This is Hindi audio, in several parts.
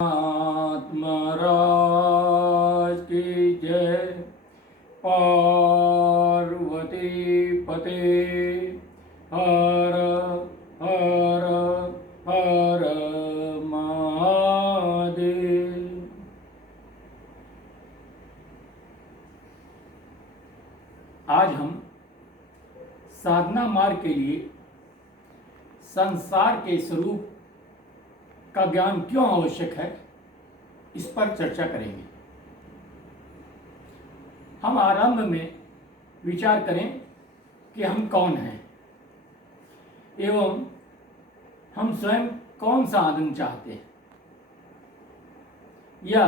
महाराज की जय। पार्वती पते हर हर हर महादेव। आज हम साधना मार्ग के लिए संसार के स्वरूप का ज्ञान क्यों आवश्यक है, इस पर चर्चा करेंगे। हम आरंभ में विचार करें कि हम कौन हैं एवं हम स्वयं कौन सा आनंद चाहते हैं या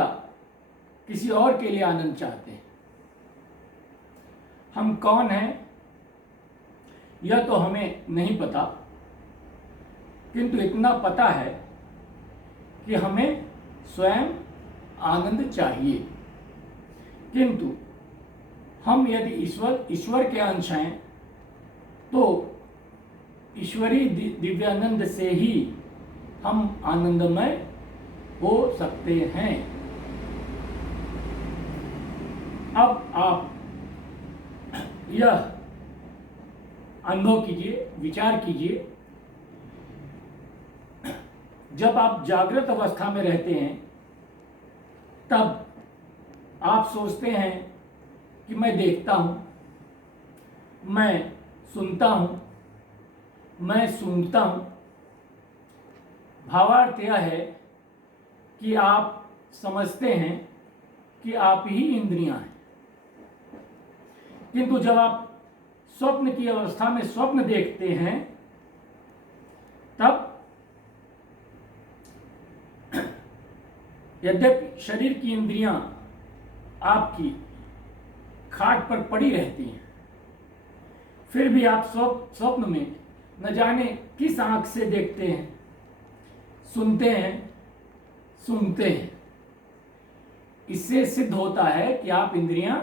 किसी और के लिए आनंद चाहते हैं। हम कौन हैं यह तो हमें नहीं पता, किंतु इतना पता है कि हमें स्वयं आनंद चाहिए। किंतु हम यदि ईश्वर के अंश हैं तो ईश्वरीय दिव्यानंद से ही हम आनंदमय हो सकते हैं। अब आप यह अनुभव कीजिए, विचार कीजिए, जब आप जागृत अवस्था में रहते हैं तब आप सोचते हैं कि मैं देखता हूँ, मैं सुनता हूँ, मैं सूंघता हूँ। भावार्थ यह है कि आप समझते हैं कि आप ही इंद्रियां हैं। किंतु जब आप स्वप्न की अवस्था में स्वप्न देखते हैं तब यद्यपि शरीर की इंद्रियां आपकी खाट पर पड़ी रहती हैं, फिर भी आप स्वप्न में न जाने किस आंख से देखते हैं, सुनते हैं, सूंघते हैं। इससे सिद्ध होता है कि आप इंद्रियां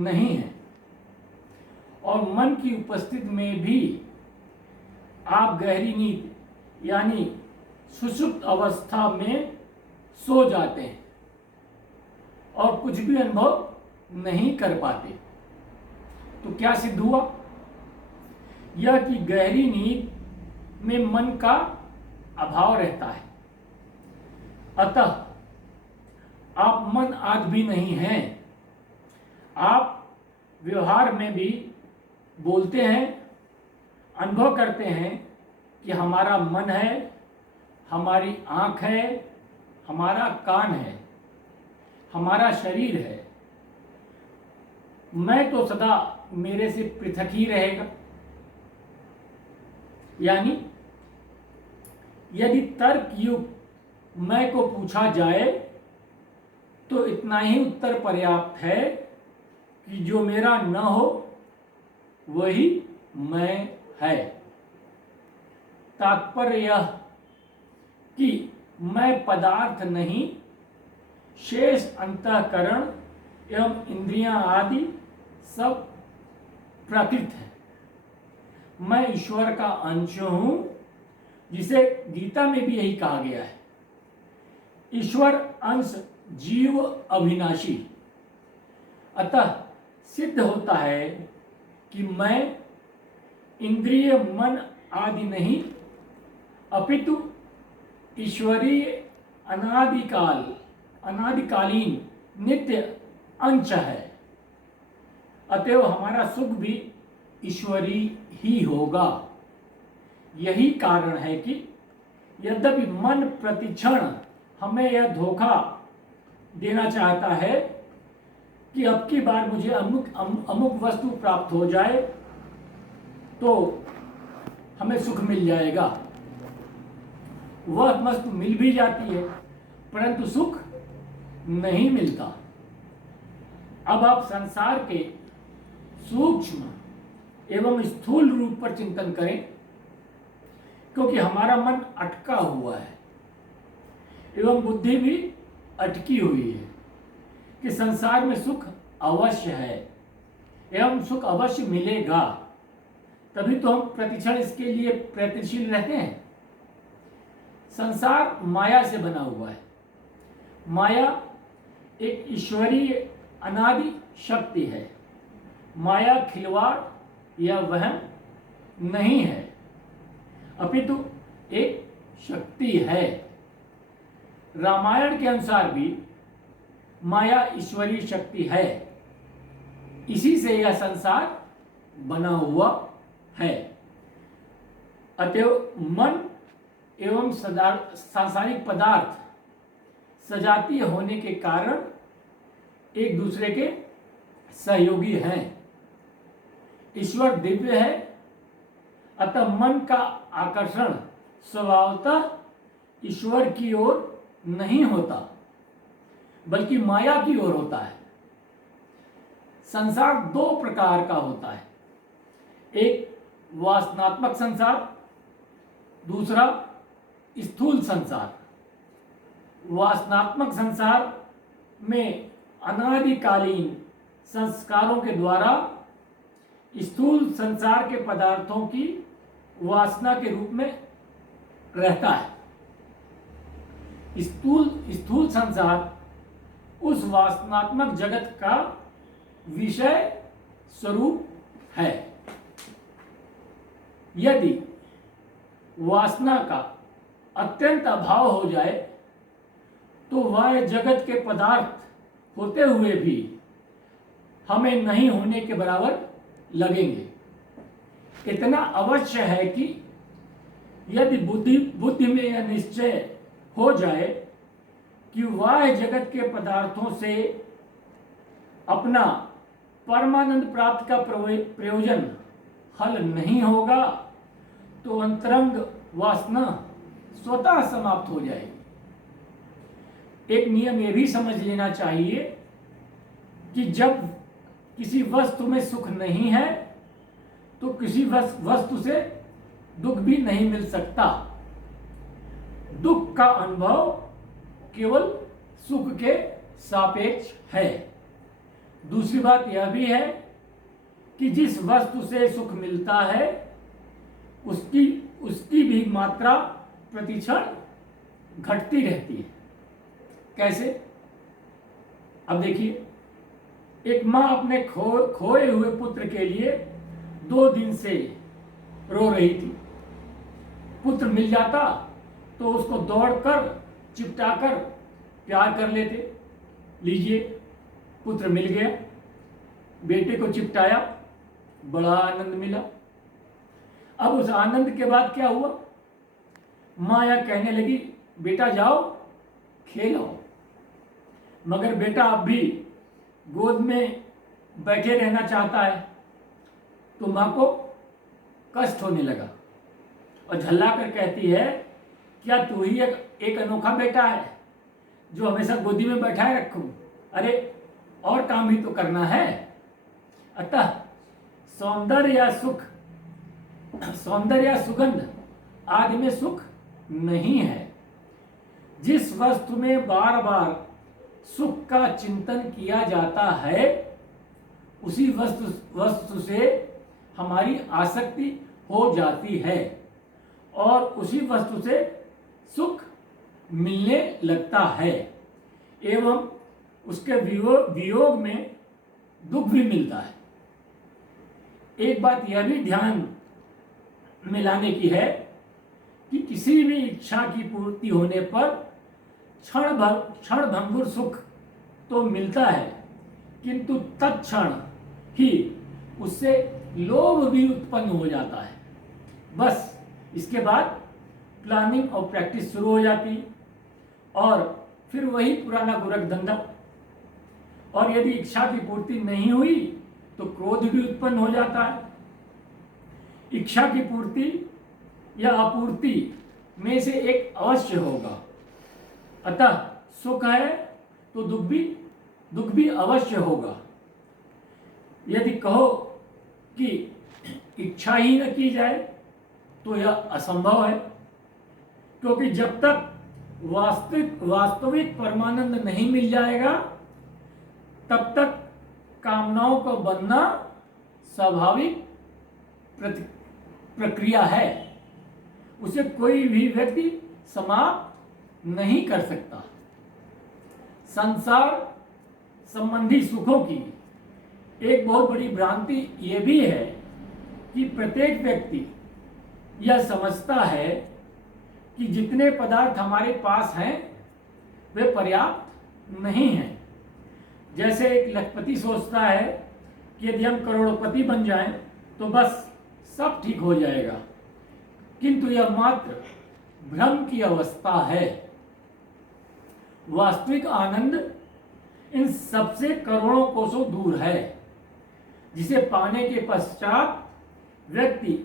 नहीं हैं और मन की उपस्थिति में भी आप गहरी नींद यानी सुषुप्त अवस्था में सो जाते हैं और कुछ भी अनुभव नहीं कर पाते। तो क्या सिद्ध हुआ? यह कि गहरी नींद में मन का अभाव रहता है। अतः आप मन आदि भी नहीं हैं। आप व्यवहार में भी बोलते हैं, अनुभव करते हैं कि हमारा मन है, हमारी आँख है, हमारा कान है, हमारा शरीर है। मैं तो सदा मेरे से पृथक ही रहेगा। यानी यदि तर्क युक्त मैं को पूछा जाए तो इतना ही उत्तर पर्याप्त है कि जो मेरा न हो वही मैं है। तात्पर्य यह कि मैं पदार्थ नहीं, शेष अंतःकरण एवं इंद्रियां आदि सब प्राकृत है। मैं ईश्वर का अंश हूं, जिसे गीता में भी यही कहा गया है। ईश्वर अंश जीव अविनाशी। अतः सिद्ध होता है कि मैं इंद्रिय मन आदि नहीं, अपितु ईश्वरीय अनादिकालीन नित्य अंश है। अतएव हमारा सुख भी ईश्वरीय ही होगा। यही कारण है कि यद्यपि मन प्रतिक्षण हमें यह धोखा देना चाहता है कि अब की बार मुझे अमुक वस्तु प्राप्त हो जाए तो हमें सुख मिल जाएगा। वह वस्तु मिल भी जाती है परंतु सुख नहीं मिलता। अब आप संसार के सूक्ष्म एवं स्थूल रूप पर चिंतन करें, क्योंकि हमारा मन अटका हुआ है एवं बुद्धि भी अटकी हुई है कि संसार में सुख अवश्य है एवं सुख अवश्य मिलेगा। तभी तो हम प्रतिक्षण इसके लिए प्रयत्नशील रहते हैं। संसार माया से बना हुआ है माया एक ईश्वरीय अनादि शक्ति है। माया खिलवाड़ या वहम नहीं है, अपितु एक शक्ति है। रामायण के अनुसार भी माया ईश्वरीय शक्ति है, इसी से यह संसार बना हुआ है। अतएव मन एवं सांसारिक पदार्थ सजातीय होने के कारण एक दूसरे के सहयोगी हैं। ईश्वर दिव्य है, अतः मन का आकर्षण स्वभावतः ईश्वर की ओर नहीं होता, बल्कि माया की ओर होता है। संसार दो प्रकार का होता है, एक वासनात्मक संसार, दूसरा स्थूल संसार। वासनात्मक संसार में अनादिकालीन संस्कारों के द्वारा स्थूल संसार के पदार्थों की वासना के रूप में रहता है। स्थूल संसार उस वासनात्मक जगत का विषय स्वरूप है। यदि वासना का अत्यंत अभाव हो जाए तो वह जगत के पदार्थ होते हुए भी हमें नहीं होने के बराबर लगेंगे। इतना अवश्य है कि यदि बुद्धि में यह निश्चय हो जाए कि वह जगत के पदार्थों से अपना परमानंद प्राप्त का प्रयोजन हल नहीं होगा, तो अंतरंग वासना स्वतः समाप्त हो जाएगी। एक नियम यह भी समझ लेना चाहिए कि जब किसी वस्तु में सुख नहीं है तो किसी वस्तु से दुख भी नहीं मिल सकता। दुख का अनुभव केवल सुख के सापेक्ष है। दूसरी बात यह भी है कि जिस वस्तु से सुख मिलता है उसकी भी मात्रा प्रतिक्षण घटती रहती है। कैसे? अब देखिए, एक माँ अपने खोए हुए पुत्र के लिए 2 दिन से रो रही थी। पुत्र मिल जाता तो उसको दौड़कर चिपटाकर प्यार कर लेते। लीजिए, पुत्र मिल गया, बेटे को चिपटाया, बड़ा आनंद मिला। अब उस आनंद के बाद क्या हुआ? माया कहने लगी, बेटा जाओ खेलो। मगर बेटा अब भी गोद में बैठे रहना चाहता है, तो माँ को कष्ट होने लगा और झल्ला कर कहती है, क्या तू ही एक अनोखा बेटा है जो हमेशा गोदी में बैठाए रखूं? अरे और काम भी तो करना है। अतः सौंदर्य या सुगंध आदि में सुख नहीं है। जिस वस्तु में बार बार सुख का चिंतन किया जाता है उसी वस्तु से हमारी आसक्ति हो जाती है और उसी वस्तु से सुख मिलने लगता है एवं उसके वियोग में दुख भी मिलता है। एक बात यह भी ध्यान में लाने की है कि किसी भी इच्छा की पूर्ति होने पर क्षण भंगुर सुख तो मिलता है, किंतु तत्क्षण ही उससे लोभ भी उत्पन्न हो जाता है। बस इसके बाद प्लानिंग और प्रैक्टिस शुरू हो जाती और फिर वही पुराना गोरख धंधा। और यदि इच्छा की पूर्ति नहीं हुई तो क्रोध भी उत्पन्न हो जाता है। इच्छा की पूर्ति या आपूर्ति में से एक अवश्य होगा। अतः सुख है तो दुख भी अवश्य होगा। यदि कहो कि इच्छा ही न की जाए तो यह असंभव है, क्योंकि जब तक वास्तविक परमानंद नहीं मिल जाएगा तब तक कामनाओं को बनना स्वाभाविक प्रक्रिया है। उसे कोई भी व्यक्ति समाप्त नहीं कर सकता। संसार संबंधी सुखों की एक बहुत बड़ी भ्रांति ये भी है कि प्रत्येक व्यक्ति यह समझता है कि जितने पदार्थ हमारे पास हैं वे पर्याप्त नहीं हैं। जैसे एक लखपति सोचता है कि यदि हम करोड़पति बन जाएं तो बस सब ठीक हो जाएगा, किंतु यह मात्र भ्रम की अवस्था है। वास्तविक आनंद इन सबसे करोड़ों कोसों दूर है, जिसे पाने के पश्चात व्यक्ति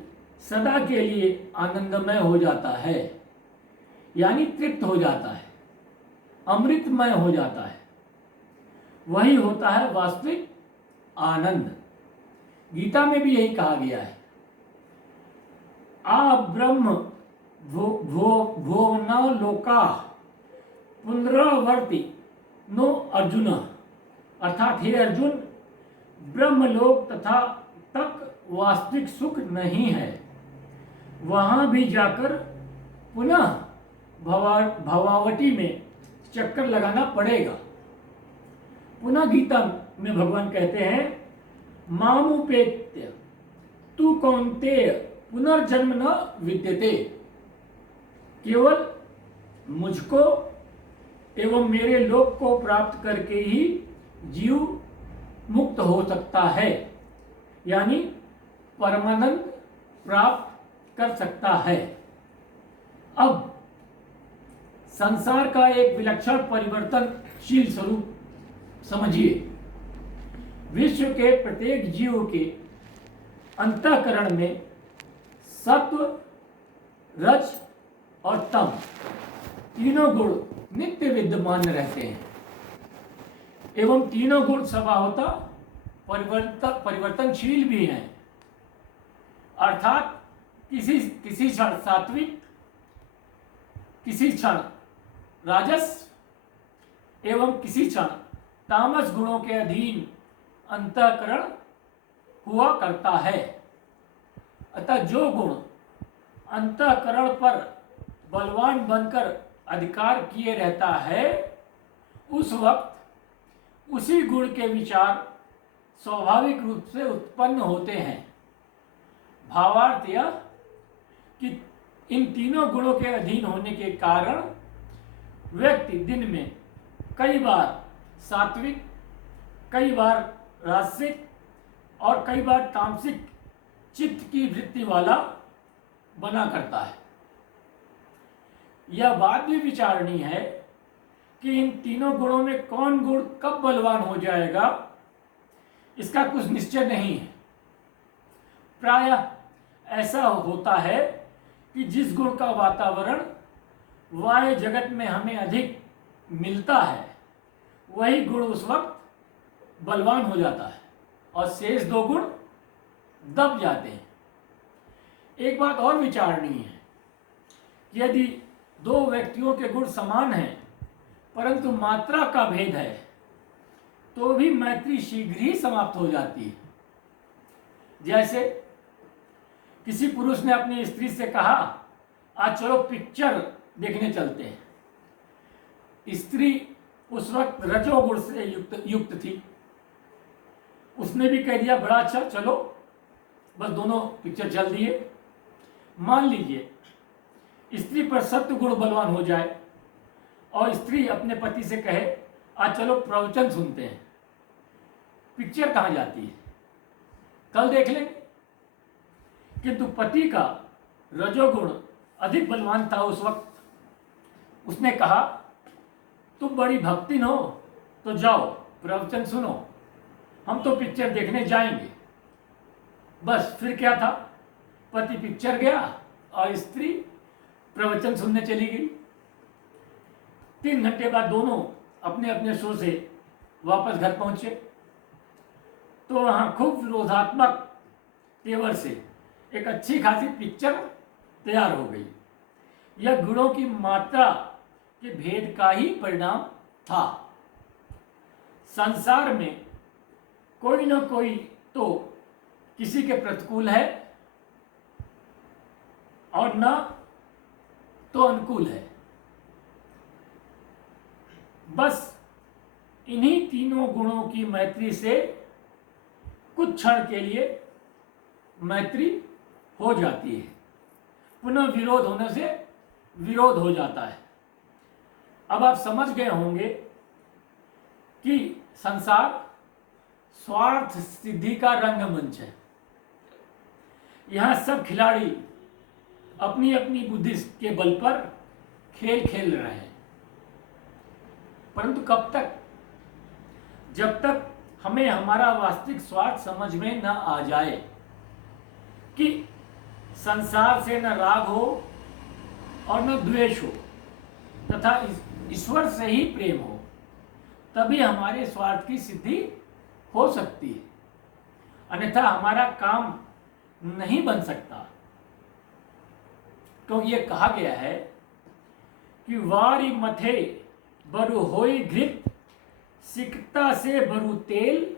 सदा के लिए आनंदमय हो जाता है, यानी तृप्त हो जाता है, अमृतमय हो जाता है। वही होता है वास्तविक आनंद। गीता में भी यही कहा गया है, आ ब्रह्म भो न लोका पुनरावर्ति नो अर्जुन, अर्थात हे अर्जुन, ब्रह्मलोक तथा तक वास्तविक सुख नहीं है, वहां भी जाकर पुनः भवावटी में चक्कर लगाना पड़ेगा। पुनः गीता में भगवान कहते हैं, मामुपेत्य तू कौन्तेय पुनर्जन्म न विद्यते, केवल मुझको एवं मेरे लोक को प्राप्त करके ही जीव मुक्त हो सकता है, यानी परमानंद प्राप्त कर सकता है। अब संसार का एक विलक्षण परिवर्तनशील स्वरूप समझिए। विश्व के प्रत्येक जीव के अंतःकरण में सत्व, रज और तम तीनों गुण नित्य विद्यमान रहते हैं एवं तीनों गुण स्वभावतः परिवर्तनशील भी हैं। अर्थात किसी क्षण सात्विक, किसी क्षण राजस एवं किसी क्षण तामस गुणों के अधीन अंतःकरण हुआ करता है। अतः जो गुण अंतःकरण पर बलवान बनकर अधिकार किए रहता है, उस वक्त उसी गुण के विचार स्वाभाविक रूप से उत्पन्न होते हैं। भावार्थ यह कि इन तीनों गुणों के अधीन होने के कारण व्यक्ति दिन में कई बार सात्विक, कई बार राजसिक और कई बार तामसिक चित्त की वृत्ति वाला बना करता है। यह बात भी विचारणी है कि इन तीनों गुणों में कौन गुण कब बलवान हो जाएगा, इसका कुछ निश्चय नहीं है। प्रायः ऐसा होता है कि जिस गुण का वातावरण वाह्य जगत में हमें अधिक मिलता है, वही गुण उस वक्त बलवान हो जाता है और शेष दो गुण दब जाते हैं। एक बात और विचारनीय है, यदि दो व्यक्तियों के गुण समान हैं परंतु मात्रा का भेद है, तो भी मैत्री शीघ्र ही समाप्त हो जाती है। जैसे किसी पुरुष ने अपनी स्त्री से कहा, आज चलो पिक्चर देखने चलते हैं। स्त्री उस वक्त रजोगुण से युक्त थी। उसने भी कह दिया, बड़ा अच्छा, चलो, बस दोनों पिक्चर चल दिए। मान लीजिए स्त्री पर सत्व गुण बलवान हो जाए और स्त्री अपने पति से कहे, आज चलो प्रवचन सुनते हैं। पिक्चर कहाँ जाती है, कल देख लेंगे। किंतु पति का रजोगुण अधिक बलवान था उस वक्त। उसने कहा, तुम बड़ी भक्तिन हो तो जाओ प्रवचन सुनो, हम तो पिक्चर देखने जाएंगे। बस फिर क्या था, पति पिक्चर गया और स्त्री प्रवचन सुनने चली गई। 3 घंटे बाद दोनों अपने अपने शो से वापस घर पहुंचे तो वहां खूब विरोधात्मक तेवर से एक अच्छी खासी पिक्चर तैयार हो गई। यह गुणों की मात्रा के भेद का ही परिणाम था। संसार में कोई न कोई तो किसी के प्रतिकूल है और न तो अनुकूल है। बस इन्हीं तीनों गुणों की मैत्री से कुछ क्षण के लिए मैत्री हो जाती है, पुनः विरोध होने से विरोध हो जाता है। अब आप समझ गए होंगे कि संसार स्वार्थ सिद्धि का रंगमंच है। यहां सब खिलाड़ी अपनी अपनी बुद्धि के बल पर खेल खेल रहे हैं, परंतु कब तक? जब तक हमें हमारा वास्तविक स्वार्थ समझ में न आ जाए कि संसार से न राग हो और न द्वेष हो तथा ईश्वर से ही प्रेम हो, तभी हमारे स्वार्थ की सिद्धि हो सकती है, अन्यथा हमारा काम नहीं बन सकता। क्योंकि ये कहा गया है कि वारी मथे बरु होई घृत, सिकता से बरु तेल,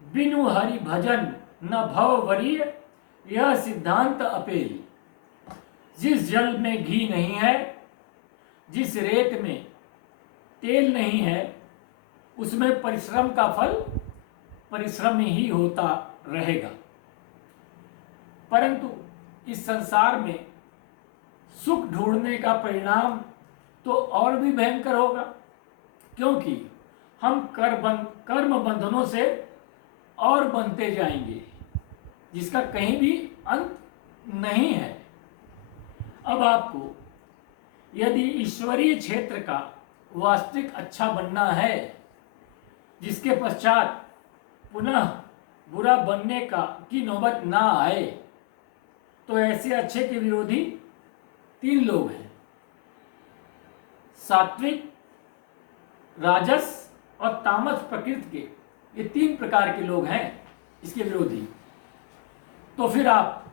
बिनु हरि भजन न भव वरीय, यह सिद्धांत अपेल। जिस जल में घी नहीं है, जिस रेत में तेल नहीं है, उसमें परिश्रम का फल परिश्रम ही होता रहेगा। परंतु इस संसार में सुख ढूंढने का परिणाम तो और भी भयंकर होगा, क्योंकि हम कर्म बंधनों से और बनते जाएंगे, जिसका कहीं भी अंत नहीं है। अब आपको यदि ईश्वरीय क्षेत्र का वास्तविक अच्छा बनना है, जिसके पश्चात पुनः बुरा बनने की नौबत ना आए, तो ऐसे अच्छे के विरोधी 3 लोग हैं, सात्विक, राजस और तामस प्रकृति के। ये 3 प्रकार के लोग हैं इसके विरोधी। तो फिर आप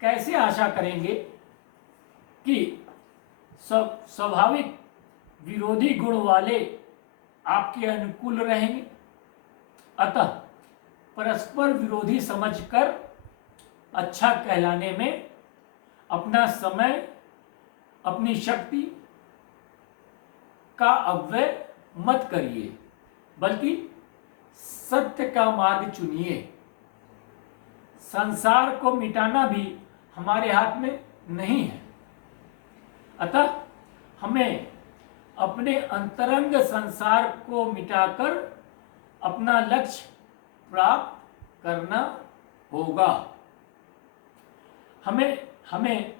कैसे आशा करेंगे कि स्वाभाविक विरोधी गुण वाले आपके अनुकूल रहेंगे? अतः परस्पर विरोधी समझकर अच्छा कहलाने में अपना समय, अपनी शक्ति का अपव्यय मत करिए, बल्कि सत्य का मार्ग चुनिए। संसार को मिटाना भी हमारे हाथ में नहीं है, अतः हमें अपने अंतरंग संसार को मिटाकर अपना लक्ष्य प्राप्त करना होगा। हमें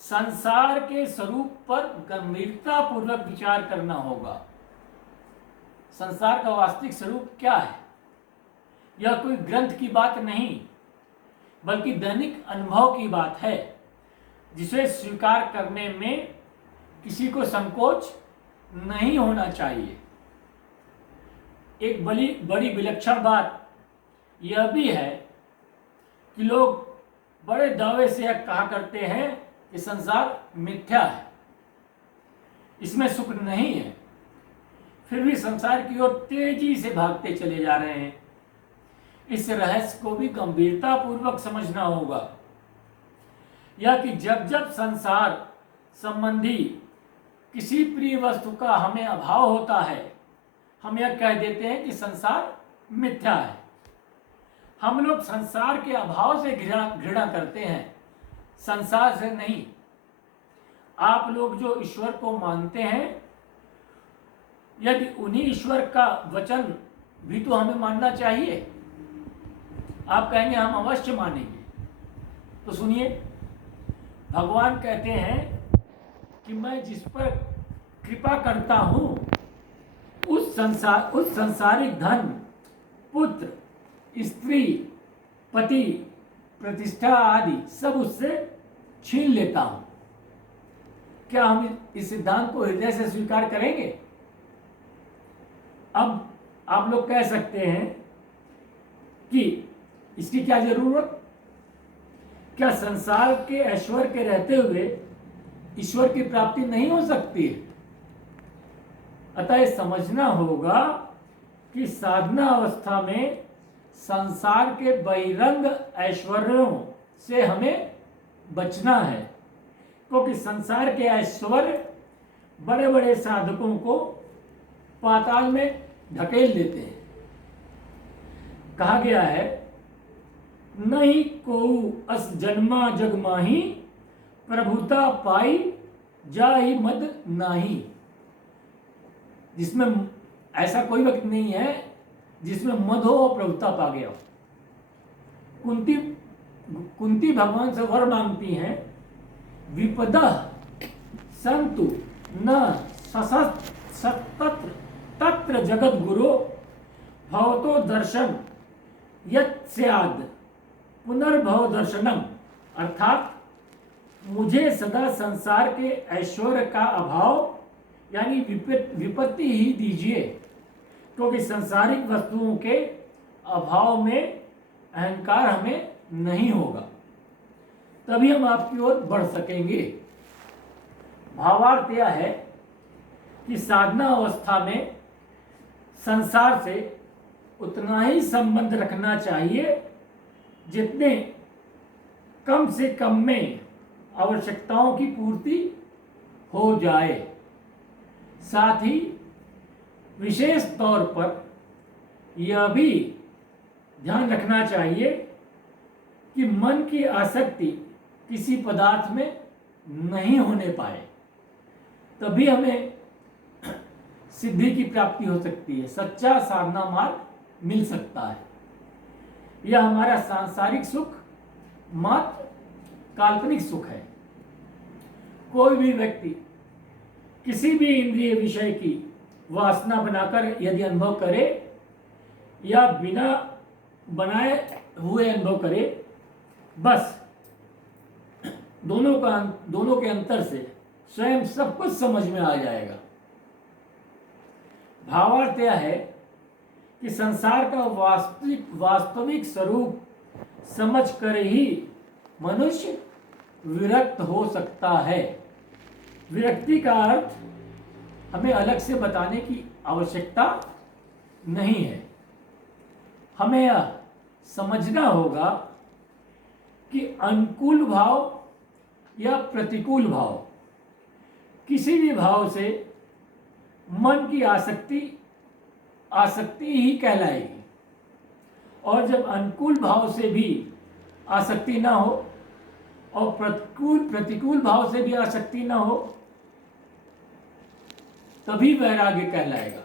संसार के स्वरूप पर गंभीरता पूर्वक विचार करना होगा। संसार का वास्तविक स्वरूप क्या है? यह कोई ग्रंथ की बात नहीं, बल्कि दैनिक अनुभव की बात है, जिसे स्वीकार करने में किसी को संकोच नहीं होना चाहिए। एक बड़ी विलक्षण बात यह भी है कि लोग बड़े दावे से कहा करते हैं कि संसार मिथ्या है, इसमें सुख नहीं है, फिर भी संसार की ओर तेजी से भागते चले जा रहे हैं। इस रहस्य को भी गंभीरता पूर्वक समझना होगा, या कि जब जब संसार संबंधी किसी प्रिय वस्तु का हमें अभाव होता है, हम यह कह देते हैं कि संसार मिथ्या है। हम लोग संसार के अभाव से घृणा करते हैं, संसार से नहीं। आप लोग जो ईश्वर को मानते हैं, यदि उन्हीं ईश्वर का वचन भी तो हमें मानना चाहिए। आप कहेंगे हम अवश्य मानेंगे, तो सुनिए, भगवान कहते हैं कि मैं जिस पर कृपा करता हूं, उस संसारिक धन, पुत्र, स्त्री, पति, प्रतिष्ठा आदि सब उससे छीन लेता हूं। क्या हम इस सिद्धांत को हृदय से स्वीकार करेंगे? अब आप लोग कह सकते हैं कि इसकी क्या जरूरत? क्या संसार के ऐश्वर्य के रहते हुए ईश्वर की प्राप्ति नहीं हो सकती है? अतः यह समझना होगा कि साधना अवस्था में संसार के बहिरंग ऐश्वर्यों से हमें बचना है, क्योंकि संसार के ऐश्वर्य बड़े बड़े साधकों को पाताल में ढकेल देते हैं। कहा गया है, नहीं को अस जन्मा जग माही, प्रभुता पाई जाहि मद नाही। जिसमें ऐसा कोई व्यक्ति नहीं है जिसमें मद हो और प्रभुता पा गया हो। कुंती भगवान से वर मांगती हैं, विपदा संतु न सतत्र तत्र जगत गुरु, भवतो दर्शन यत् स्याद पुनर्भव दर्शनम। अर्थात मुझे सदा संसार के ऐश्वर्य का अभाव यानी विपत्ति ही दीजिए, क्योंकि सांसारिक वस्तुओं के अभाव में अहंकार हमें नहीं होगा, तभी हम आपकी ओर बढ़ सकेंगे। भावार्थ यह है कि साधना अवस्था में संसार से उतना ही संबंध रखना चाहिए जितने कम से कम में आवश्यकताओं की पूर्ति हो जाए। साथ ही विशेष तौर पर यह भी ध्यान रखना चाहिए कि मन की आसक्ति किसी पदार्थ में नहीं होने पाए, तभी हमें सिद्धि की प्राप्ति हो सकती है, सच्चा साधना मार्ग मिल सकता है। यह हमारा सांसारिक सुख मात्र काल्पनिक सुख है। कोई भी व्यक्ति किसी भी इंद्रिय विषय की वासना बनाकर यदि अनुभव करे या बिना बनाए हुए अनुभव करे, बस दोनों के अंतर से स्वयं सब कुछ समझ में आ जाएगा। भावार्थ यह है कि संसार का वास्तविक स्वरूप समझ कर ही मनुष्य विरक्त हो सकता है। विरक्ति का अर्थ हमें अलग से बताने की आवश्यकता नहीं है। हमें यह समझना होगा कि अनुकूल भाव या प्रतिकूल भाव, किसी भी भाव से मन की आसक्ति ही कहलाएगी। और जब अनुकूल भाव से भी आसक्ति ना हो और प्रतिकूल भाव से भी आसक्ति ना हो, तभी वैराग्य कहलाएगा।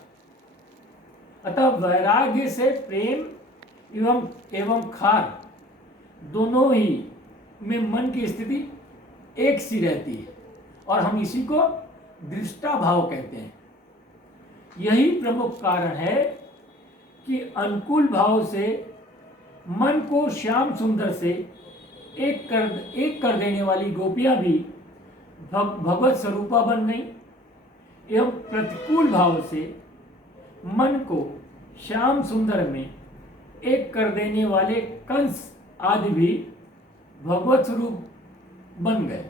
अतः वैराग्य से प्रेम एवं खार दोनों ही में मन की स्थिति एक सी रहती है, और हम इसी को दृष्टा भाव कहते हैं। यही प्रमुख कारण है कि अनुकूल भाव से मन को श्याम सुंदर से एक कर देने वाली गोपियां भी भगवत स्वरूपा बन गई, एवं प्रतिकूल भाव से मन को श्याम सुंदर में एक कर देने वाले कंस आदि भी भगवत स्वरूप बन गए।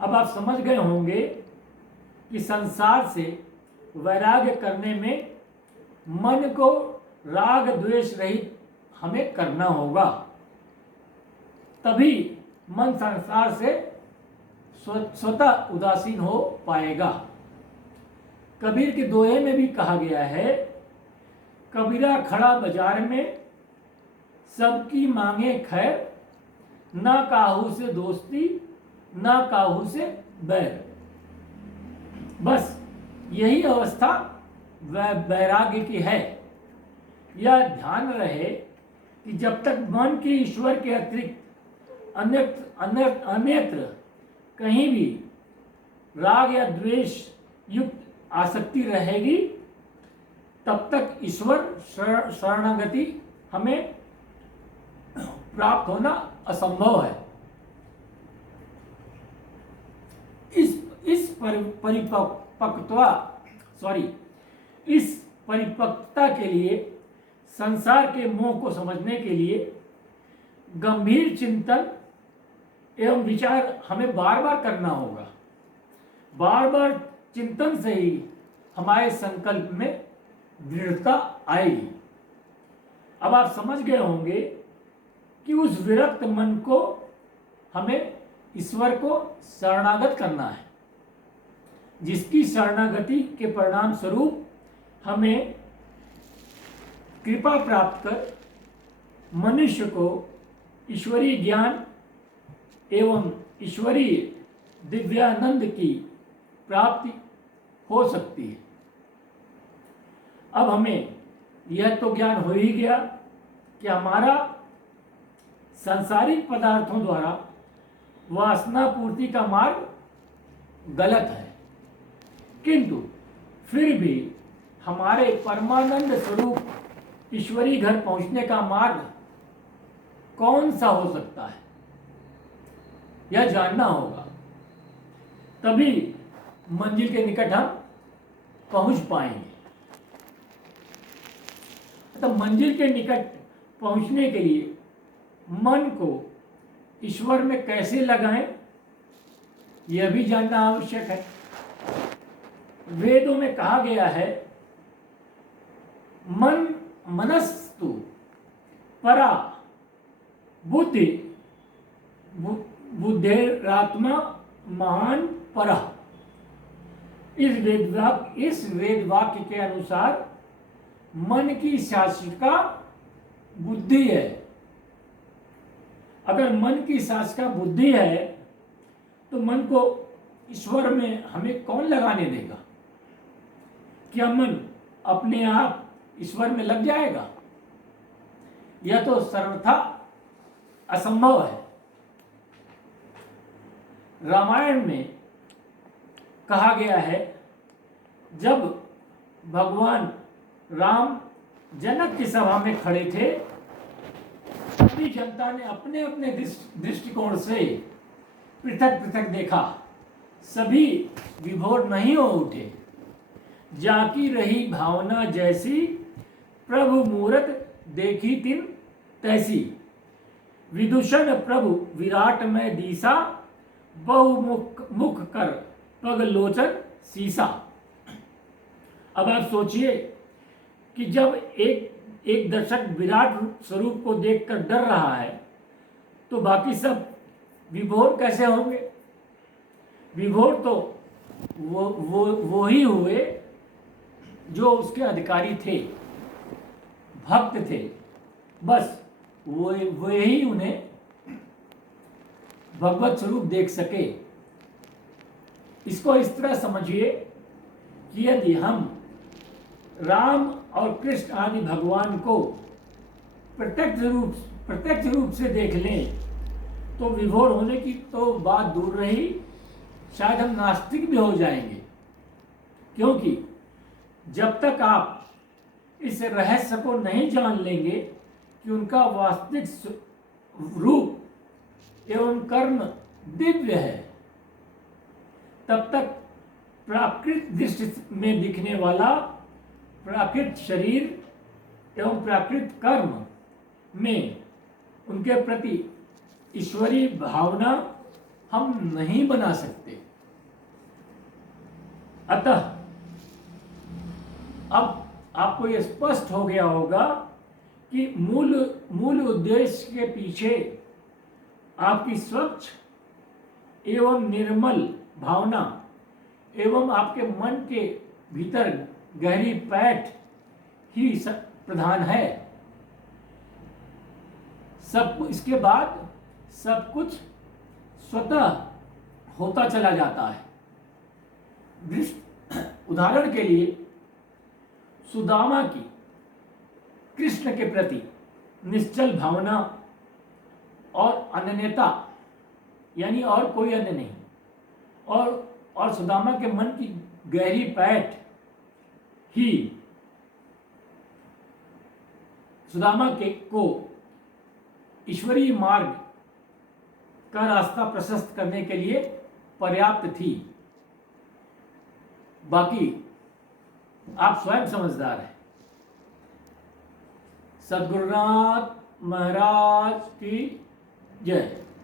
अब आप समझ गए होंगे कि संसार से वैराग्य करने में मन को राग द्वेष रहित हमें करना होगा, तभी मन संसार से स्वतः उदासीन हो पाएगा। कबीर के दोहे में भी कहा गया है, कबीरा खड़ा बाजार में सबकी मांगे खैर, ना काहू से दोस्ती ना काहू से बैर। बस यही अवस्था वैराग्य की है। यह ध्यान रहे कि जब तक मन की ईश्वर के अतिरिक्त अन्यत्र कहीं भी राग या द्वेष युक्त आसक्ति रहेगी, तब तक ईश्वर शरणागति हमें प्राप्त होना असंभव है। इस परिपक्वता के लिए संसार के मोह को समझने के लिए गंभीर चिंतन एवं विचार हमें बार बार करना होगा। बार बार चिंतन से ही हमारे संकल्प में दृढ़ता आएगी। अब आप समझ गए होंगे कि उस विरक्त मन को हमें ईश्वर को शरणागत करना है, जिसकी शरणागति के परिणाम स्वरूप हमें कृपा प्राप्त कर मनुष्य को ईश्वरीय ज्ञान एवं ईश्वरीय दिव्यानंद की प्राप्ति हो सकती है। अब हमें यह तो ज्ञान हो ही गया कि हमारा सांसारिक पदार्थों द्वारा वासना पूर्ति का मार्ग गलत है, किंतु फिर भी हमारे परमानंद स्वरूप ईश्वरीय घर पहुंचने का मार्ग कौन सा हो सकता है, यह जानना होगा। तभी मंजिल के निकट हम पहुंच पाएंगे। तो मंजिल के निकट पहुंचने के लिए मन को ईश्वर में कैसे लगाएं, यह भी जानना आवश्यक है। वेदों में कहा गया है, मनस्तु परा बुद्धि बुद्धेरात्मा महान परा। इस वेद वाक्य के अनुसार मन की शासिका बुद्धि है। अगर मन की शासिका बुद्धि है तो मन को ईश्वर में हमें कौन लगाने देगा? क्या मन अपने आप ईश्वर में लग जाएगा? यह तो सर्वथा असंभव है। रामायण में कहा गया है, जब भगवान राम जनक की सभा में खड़े थे, सभी जनता ने अपने अपने दृष्टिकोण से पृथक पृथक देखा, सभी विभोर नहीं हो उठे। जाकी रही भावना जैसी, प्रभु मूरत देखी तिन तैसी। विदूषण प्रभु विराट में दीसा, बहुमुख मुख कर पग लोचन सीसा। अब आप सोचिए कि जब एक दर्शक विराट स्वरूप को देखकर डर रहा है, तो बाकी सब विभोर कैसे होंगे? विभोर तो वो ही हुए जो उसके अधिकारी थे, भक्त थे। बस वो ही उन्हें भगवत स्वरूप देख सके। इसको इस तरह समझिए कि यदि हम राम और कृष्ण आदि भगवान को प्रत्यक्ष रूप से देख लें तो विभोर होने की तो बात दूर रही, शायद हम नास्तिक भी हो जाएंगे। क्योंकि जब तक आप इस रहस्य को नहीं जान लेंगे कि उनका वास्तविक रूप एवं कर्म दिव्य है, तब तक प्राकृत दृष्टि में दिखने वाला प्राकृत शरीर एवं प्राकृत कर्म में उनके प्रति ईश्वरीय भावना हम नहीं बना सकते। अतः अब आपको यह स्पष्ट हो गया होगा कि मूल उद्देश्य के पीछे आपकी स्वच्छ एवं निर्मल भावना एवं आपके मन के भीतर गहरी पैठ ही प्रधान है। इसके बाद सब कुछ स्वतः होता चला जाता है। उदाहरण के लिए सुदामा की कृष्ण के प्रति निश्चल भावना और अनन्यता, यानी और कोई अन्य नहीं, और सुदामा के मन की गहरी पैठ ही सुदामा को ईश्वरीय मार्ग का रास्ता प्रशस्त करने के लिए पर्याप्त थी। बाकी आप स्वयं समझदार हैं। सद्गुरुनाथ महाराज की जय।